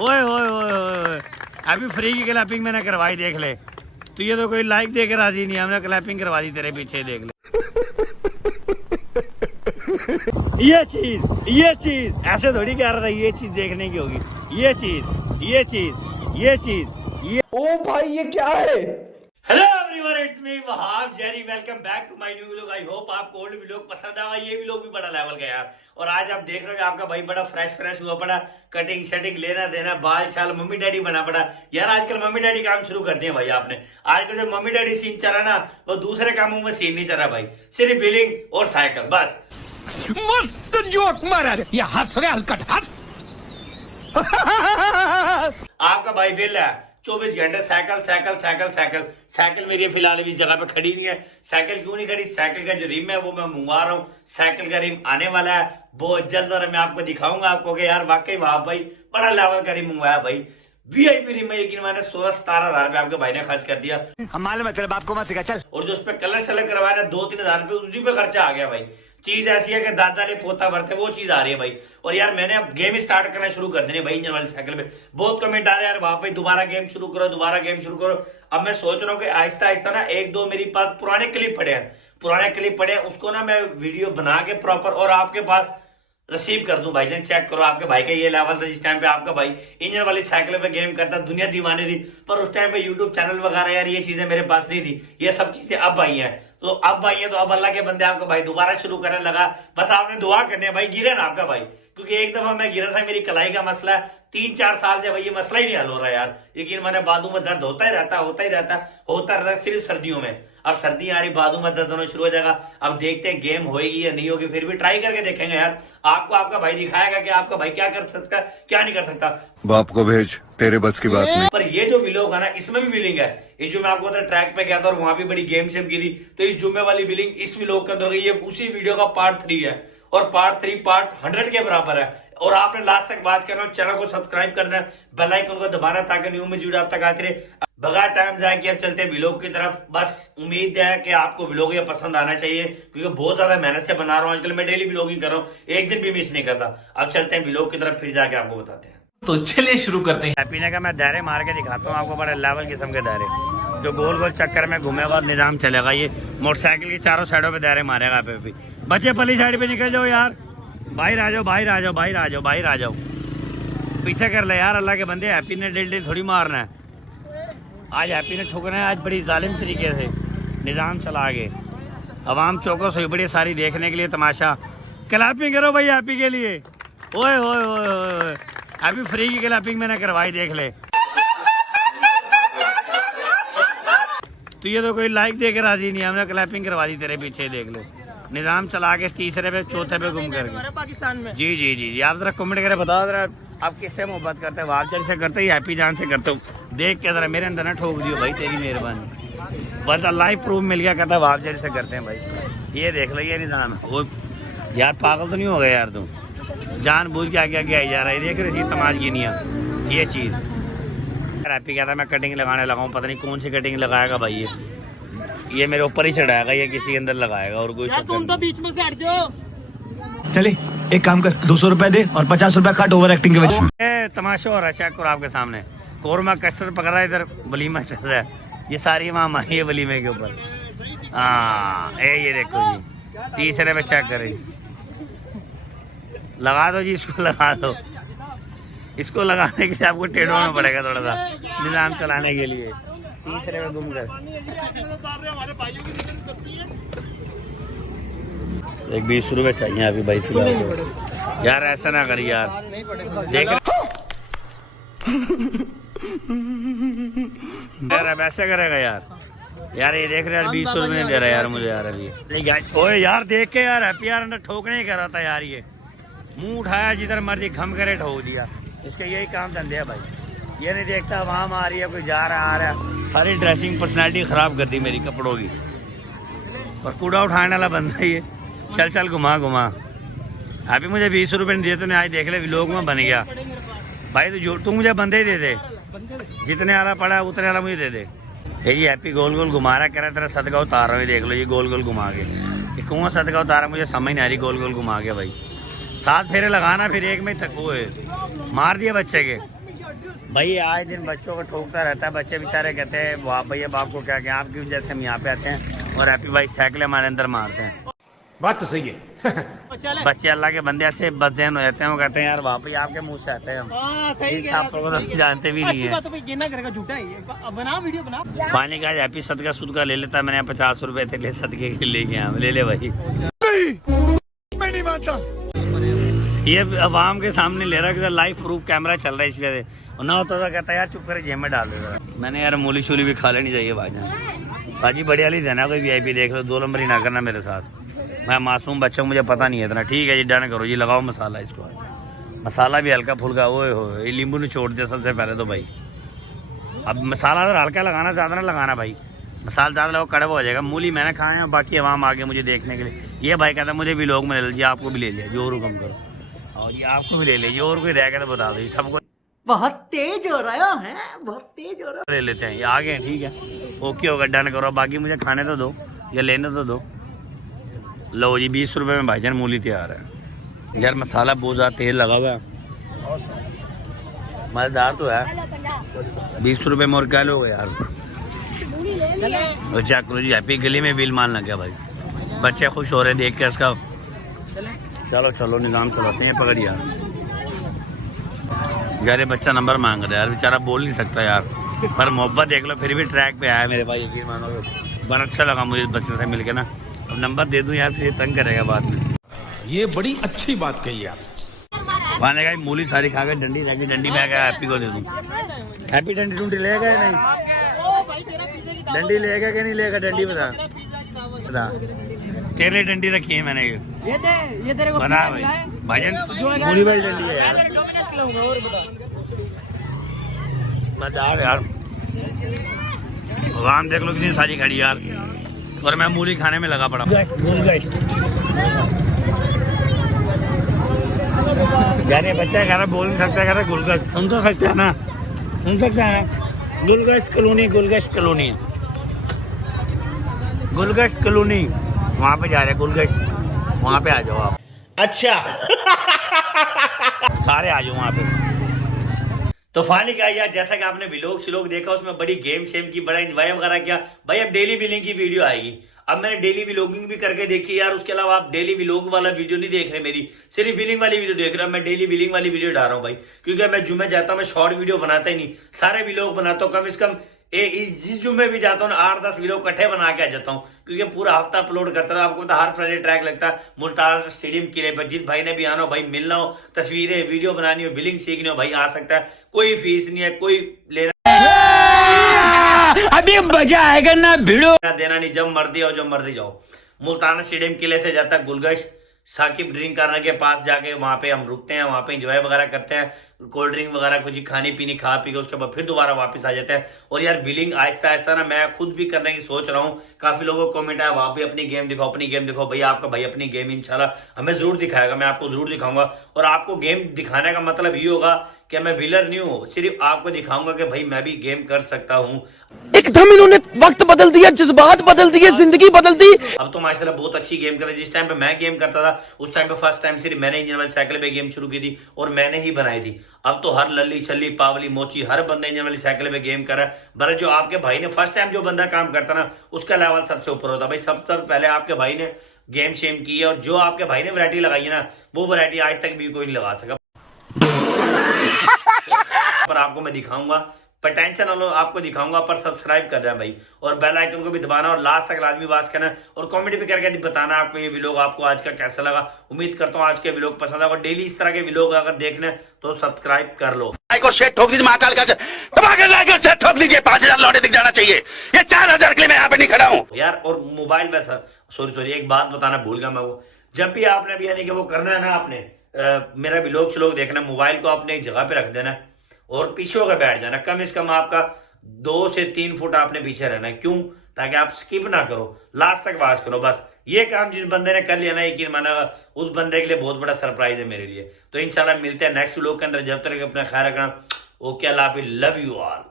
ओए ओए ओए ओए, अभी फ्री की क्लैपिंग मैंने करवाई, देख ले तू। ये तो कोई लाइक दे के राजी नहीं, हमने क्लैपिंग करवा दी तेरे पीछे, देख ले। ये चीज ऐसे थोड़ी कह रहा था, ये चीज देखने की होगी, ये चीज ओ भाई ये क्या है। Hello everyone, it's me Wahab Jerry, welcome back to my new vlog. I hope आपको ओल्ड व्लॉग पसंद आया। ये व्लॉग भी बड़ा लेवल का यार। और आज आप देख रहे हो आपका भाई बड़ा फ्रेश हुआ पड़ा, कटिंग शटिंग लेना देना, बाल छाल, मम्मी डैडी बना पड़ा यार। आजकल मम्मी डैडी काम शुरू कर दिए भाई आपने। आजकल जो मम्मी डैडी सीन चल रहा ना, वो दूसरे कामों में सीन नहीं चल रहा भाई, सिर्फ व्हीलिंग और साइकिल बस। मस्त जोक मारा रे, ये हंस रहे हलकट हंस। आपका भाई वेला है 24 घंटे साइकिल मेरी फिलहाल अभी जगह पे खड़ी नहीं है। साइकिल क्यों नहीं खड़ी? साइकिल का जो रिम है वो मैं मंगवा रहा हूँ। साइकिल का रिम आने वाला है बहुत जल्द, और मैं आपको दिखाऊंगा आपको कि यार वाकई वहां भाई बड़ा लेवल का रिम मंगवाया भाई, वीआईपी रिम है। लेकिन मैंने 16-17 हजार रुपए आपके भाई ने खर्च कर दिया। हम मालूम है तेरे बाप को मत सिखा चल। और जो उस पर कलर शलर करवाया ना 2-3 हजार रुपए, उसी पे खर्चा आ गया भाई। चीज ऐसी है कि दादा ले पोता भरते, वो चीज आ रही है भाई। और यार मैंने अब गेम स्टार्ट करना शुरू कर देने भाई इंजन वाली साइकिल पे। बहुत कमेंट आ रहे हैं यार वहां पे दोबारा गेम शुरू करो। अब मैं सोच रहा हूँ कि आहिस्ता आहिस्ता ना 1-2 मेरी पास पुराने क्लिप पड़े हैं, उसको ना मैं वीडियो बना के प्रॉपर और आपके पास रिसीव कर दूं भाईजान। चेक करो आपके भाई का ये लेवल था जिस टाइम पे आपका भाई इंजन वाली साइकिल पे गेम करता, दुनिया दीवानी थी। पर उस टाइम पे यूट्यूब चैनल वगैरह यार ये चीजें मेरे पास नहीं थी। ये सब चीजें अब आई हैं, तो अब अल्लाह के बंदे आपका भाई दोबारा शुरू करने लगा। बस आपने दुआ करनी है भाई, गिरे ना आपका भाई, क्योंकि एक दफा मैं गिरा था, मेरी कलाई का मसला है। 3-4 साल से भाई ये मसला ही नहीं हल हो रहा यार। लेकिन मैंने बाजू में दर्द होता रहता सिर्फ सर्दियों में। अब सर्दी आ रही, बाजू में दर्द होना शुरू हो जाएगा। अब देखते हैं गेम होगी या नहीं होगी, फिर भी ट्राई करके देखेंगे यार। आपको आपका भाई दिखाएगा कि आपका भाई क्या कर सकता है क्या नहीं कर सकता। बाप को भेज, तेरे बस की बात नहीं। पर ये जो व्लॉग है ना, इसमें भी व्हीलिंग है। ये जो मैं आपको बता ट्रैक पे गया था और वहां भी बड़ी गेम शेम की थी, तो इस जुम्मे वाली व्हीलिंग इस व्लॉग के अंदर गई। ये उसी वीडियो का पार्ट 3 है, और पार्ट 3 पार्ट 100 के बराबर है। और आपने लास्ट तक बात करना, चैनल को सब्सक्राइब करना, बेल आइकन को दबाना, ताकि न्यू में वीडियो आप तक आती रहे। बगैर टाइम जाए कि अब चलते हैं व्लॉग की तरफ। बस उम्मीद है कि आपको व्लॉग ये पसंद आना चाहिए, क्योंकि बहुत ज्यादा मेहनत से बना रहा हूँ आजकल। मैं डेली व्लॉगिंग कर रहा हूँ, एक दिन भी मिस नहीं करता। अब चलते हैं व्लॉग की तरफ, फिर जाके आपको बताते हैं। तो चलिए शुरू करते हैं। पीने का मैं दायरे मार के दिखाता हूँ आपको, बड़े लेवल किस्म के दायरे, जो गोल गोल चक्कर में घूमेगा और निजाम चलेगा। ये मोटरसाइकिल की चारों साइडों पे दायरे मारेगा। पे भी बच्चे पली साइड पे निकल जाओ यार, बाहर आ जाओ, पीछे कर ले यार। अल्लाह के बंदे, हैप्पी ने डेल थोड़ी मारना है आज, हैप्पी ने ठोकना है आज बड़ी जालिम तरीके से। निजाम चला के अवाम चौको सोई बड़ी सारी देखने के लिए तमाशा। क्लैपिंग करो भाई हैप्पी के लिए। ओए ओए ओए ओए, अभी फ्री की क्लैपिंग मैंने करवाई, देख ले तू। ये तो कोई लाइक दे के राजी नहीं, हमने क्लैपिंग करवा दी तेरे पीछे, देख ले। निजाम चला के तीसरे पे चौथे पे घूम करके पाकिस्तान में। जी आप जरा कमेंट करें, बताओ जरा आप किससे मोहब्बत करते हो? वापचर से करते हो, हैप्पी जान से करते हो? देख के जरा मेरे अंदर ना ठोक दियो भाई, तेरी मेहरबानी। बस लाइव प्रूफ मिल गया, कहता वापचर से करते हैं भाई। ये देख लो ये निजाम, वो यार पागल तो नहीं हो गया यार तुम? जान बूझ के आगे आगे आई जा रहा है, देख रही तमाशगिनियाँ। ये चीज़ हैप्पी कहता मैं कटिंग लगाने लगाऊँ, पता नहीं कौन सी कटिंग लगाएगा भाई। ये मेरे ऊपर ही चढ़ाएगा, ये किसी के अंदर लगाएगा। और कोई तुम तो बीच में से हट जाओ। चले एक काम कर, 200 रुपए दे और 50 रुपए काट ओवर एक्टिंग के वजह। तमाशा हो रहा है, चेक करो आपके सामने। कोरमा कस्टर्ड पकड़ रहा है, इधर वलीमा चल रहा है। ये सारी वहाँ मारी है वलीमे के ऊपर। हाँ ये देखो जी, तीसरे पे चेक करें। लगा दो जी, इसको लगा दो। इसको लगाने के लिए आपको टेढ़ होना पड़ेगा थोड़ा सा, निजाम चलाने के लिए। तीसरे में घूम कर 20 रुपए चाहिए अभी भाई फिलहाल। यार ऐसा ना करिए यार, देख यार अब ऐसे करेगा यार ये देख रहे यार 20 रुपए नहीं दे रहा यार मुझे यार अभी। ओए यार देख के यार हैप्पी यार अंदर ठोकने ही कर रहा था यार। ये मुंह उठाया, जिधर मर्जी घम करे ठोक दिया। इसका यही काम धंधे है भाई, ये नहीं देखता वहाँ आ रही है कोई जा रहा आ रहा। सारी ड्रेसिंग पर्सनैलिटी खराब कर दी मेरी कपड़ों की। और कूड़ा उठाने वाला बंदा ये, चल घुमा अभी मुझे 20 रुपए नहीं दिए तूने, आज देख ले व्लॉग में बन गया भाई। तो तू मुझे बंदे ही दे दे, जितने वाला पड़ा है उतने वाला मुझे दे दे। ये हैप्पी गोल गोल घुमा रहा है, कह रहा तेरा सदका उतार रहा हूँ। देख लो ये गोल गोल घुमा के, ये कुआं सदका उतारा, मुझे समझ नहीं आ रही। गोल गोल घुमा के भाई 7 फेरे लगाना, फिर एक में तक वो मार दिया बच्चे के। भाई आए दिन बच्चों को ठोकता रहता है, बच्चे बेचारे कहते हैं वाह भैया बाप को क्या कहें, आपकी वजह से हम यहाँ पे आते हैं और हैप्पी भाई साइकिल हमारे अंदर मारते हैं। बात तो सही है। बच्चे अल्लाह के बंदे ऐसे बदजहन हो जाते हैं, वो कहते हैं यार वाह भाई आपके मुंह से आते हैं हम। इस आपको तो जानते भी नहीं है। झूठा है, बना वीडियो बना। पानी का हैप्पी सदका सुदका ले लेता, मैंने 50 रुपए थे ले सदके के ले गया, ले ले भाई। मैं नहीं मानता। ये अवाम के सामने ले रहा है, लाइव प्रूफ कैमरा चल रहा है इसलिए। और ना होता तो कहता है यार चुप करे जेब में डाल देगा। मैंने यार मूली शूली भी खा लेनी चाहिए भाईजान। भाजी बढ़िया ली देना, कोई वीआईपी देख लो, 2 नंबर ही ना करना मेरे साथ। मैं मासूम बच्चा, मुझे पता नहीं है इतना। ठीक है जी डन करो जी, लगाओ मसाला इसको। मसाला भी हल्का फुल्का, ओए हो नींबू ने छोड़ दिया सबसे पहले तो भाई। अब मसाला अगर हल्का लगाना, ज़्यादा ना लगाना भाई, मसाला ज़्यादा लगाओ कड़वा हो जाएगा। मूली मैंने खाए हैं, बाकी अवाम आगे मुझे देखने के लिए। ये भाई कहता मुझे भी लोग में ले लीजिए, आपको भी ले लिया जो हुक्म करो, और ये आपको भी ले लीजिए, और कोई रह गया तो बता दो सबको। बहुत तेज हो रहा है, बहुत तेज हो रहा ले लेते हैं, ये आ गए ठीक है, ओके होगा डन करो। बाकी मुझे खाने तो दो या लेने तो दो। लो जी 20 रुपए में भाईजान मूली तैयार है। यार मसाला बहुत ज़्यादा तेल लगा हुआ है, मज़ेदार तो है। 20 रुपए में और क्या लोगे यार। और चेक करो जी, हैप्पी गली में बिल मान लग गया भाई। बच्चे खुश हो रहे देख के इसका। चलो चलो निज़ाम चलाते हैं, पकड़ यार। यार ये बच्चा नंबर मांग रहा है यार, बेचारा बोल नहीं सकता यार, पर मोहब्बत देख लो फिर भी ट्रैक पे आया मेरे भाई, यकीन मानो। बड़ा अच्छा लगा मुझे बच्चे से मिलके ना। अब नंबर दे दूं यार, फिर ये तंग करेगा बाद में। ये बड़ी अच्छी बात कही आप। खाने का मूली सारी खा के डंडी रह गई, डंडी में आकर हैप्पी को दे दूं। हैप्पी डंडी टूंडी लेगा या नहीं? डंडी लेगा कि नहीं लेगा? डंडी बता बता। तेरे डंडी रखी है मैंने, ये तेरे को बता भाई भाईजान मूली वाली डंडी है यार। बता यार, आराम देख लो कितनी सारी खड़ी यार, और मैं मूली खाने में लगा पड़ा। यार ये बच्चा कह रहा बोल नहीं सकता, कह रहा गुलगश्त। सुन तो सकते है ना, सुन सकते हैं ना। Gulgasht colony, Gulgasht colony, Gulgasht colony, वहाँ पे जा रहे हैं गुलगश्त, वहाँ पे आ जाओ आप। अच्छा सारे आ जाओ वहाँ पे। तो फाइनली क्या यार, जैसा कि आपने व्लॉग शिलोग देखा, उसमें बड़ी गेम शेम की, बड़ा एंजॉय वगैरह किया भाई। अब डेली व्लॉगिंग की वीडियो आएगी। अब मैंने डेली व्लॉगिंग भी करके देखी यार, उसके अलावा आप डेली व्लॉग वाला वीडियो नहीं देख रहे मेरी, सिर्फ व्लॉगिंग वाली वीडियो देख रहे हो। मैं डेली व्लॉगिंग वाली वीडियो डाल रहा हूँ भाई, क्योंकि मैं जुम्मे जाता हूँ, मैं शॉर्ट वीडियो बनाता ही नहीं, सारे व्लॉग बनाता हूँ। कम से कम जिस जुम्मे भी जाता हूँ 8-10 व्लॉग इकट्ठे बना के आ जाता हूँ, क्योंकि पूरा हफ्ता अपलोड करता रहा। आपको तो हर फ्राइडे ट्रैक लगता है मुल्तान स्टेडियम किले पर। जिस भाई ने भी आना हो भाई, मिलना हो, तस्वीरें वीडियो बनानी हो, बिलिंग सीखनी हो भाई, आ सकता है। कोई फीस नहीं है, कोई लेना अभी मजा आएगा ना, भिड़ो देना नहीं, जब मर्जी आओ, जब मर्जी जाओ। मुल्तान स्टेडियम किले से जाता है गुलगश्त, साकिब ड्रिंक करने के पास जाके वहाँ पे हम रुकते हैं, वहाँ पे एंजॉय वगैरह करते हैं, कोल्ड ड्रिंक वगैरह कुछ खानी पीनी खा पी के उसके बाद फिर दोबारा वापस आ जाते हैं। और यार बिलिंग आहिस्ता आहिस्ता ना मैं खुद भी करने की सोच रहा हूँ। काफी लोगों को कमेंट आया वहाँ पे अपनी गेम दिखाओ, अपनी गेम दिखाओ। भैया आपका भाई अपनी गेम इंशाल्लाह हमें जरूर दिखाएगा, मैं आपको जरूर दिखाऊंगा। और आपको गेम दिखाने का मतलब ये होगा कि मैं विलर नहीं हूँ, सिर्फ आपको दिखाऊंगा कि भाई मैं भी गेम कर सकता हूँ। एकदम इन्होंने वक्त बदल दिया, जज्बात बदल दिए, जिंदगी बदल दी। अब तो माशाल्लाह बहुत अच्छी गेम कर रहे। जिस टाइम पे मैं गेम करता था उस टाइम पे फर्स्ट टाइम सिर्फ मैंने इंजन वाली साइकिल पे गेम शुरू की थी और मैंने ही बनाई थी। अब तो हर लल्ली छल्ली पावली मोची हर बंदा इंजन वाली साइकिल पे गेम कर रहा है। बल्कि जो आपके भाई ने फर्स्ट टाइम जो बंदा काम करता ना, उसका लेवल सबसे ऊपर होता भाई। सबसे पहले आपके भाई ने गेम शेम की है, और जो आपके भाई ने वैरायटी लगाई है ना, वो वैरायटी आज तक भी कोई नहीं लगा सका। पर आपको मैं दिखाऊंगा, पर टेंशन ना लो, आपको दिखाऊंगा। पर सब्सक्राइब कर रहे हैं भाई, और बेल आइकन को भी दबाना, और लास्ट तक लाजमी वॉच करना, और कमेंट भी करके बताना आपको ये व्लॉग आपको आज का कैसा लगा। उम्मीद करता हूँ आज के व्लॉग पसंद आएगा। डेली इस तरह के व्लॉग अगर देखने तो सब्सक्राइब कर लो। को शेट ठोक दीजिए, महाकाल का शेट ठोक दीजिए। 5000 लौटे दिख जाना चाहिए, ये 4000 के लिए मैं यहाँ पे नहीं खड़ा हूँ यार। और मोबाइल में सॉरी एक बात बताना भूल गया मैं, वो जब भी आपने भी यानी कि वो करना है ना, आपने मेरा व्लॉग श्लोग देखना, मोबाइल को अपने एक जगह पे रख देना और पीछे होकर बैठ जाना। कम से कम आपका 2 से 3 फुट आपने पीछे रहना है। क्यों? ताकि आप स्किप ना करो, लास्ट तक वॉच करो। बस ये काम जिस बंदे ने कर लिया ना, यकीन माना उस बंदे के लिए बहुत बड़ा सरप्राइज है मेरे लिए। तो इंशाल्लाह मिलते हैं नेक्स्ट व्लॉग के अंदर। जब तक अपना ख्याल रखना। ओके, अल्लाह हाफिज़, लव यू ऑल।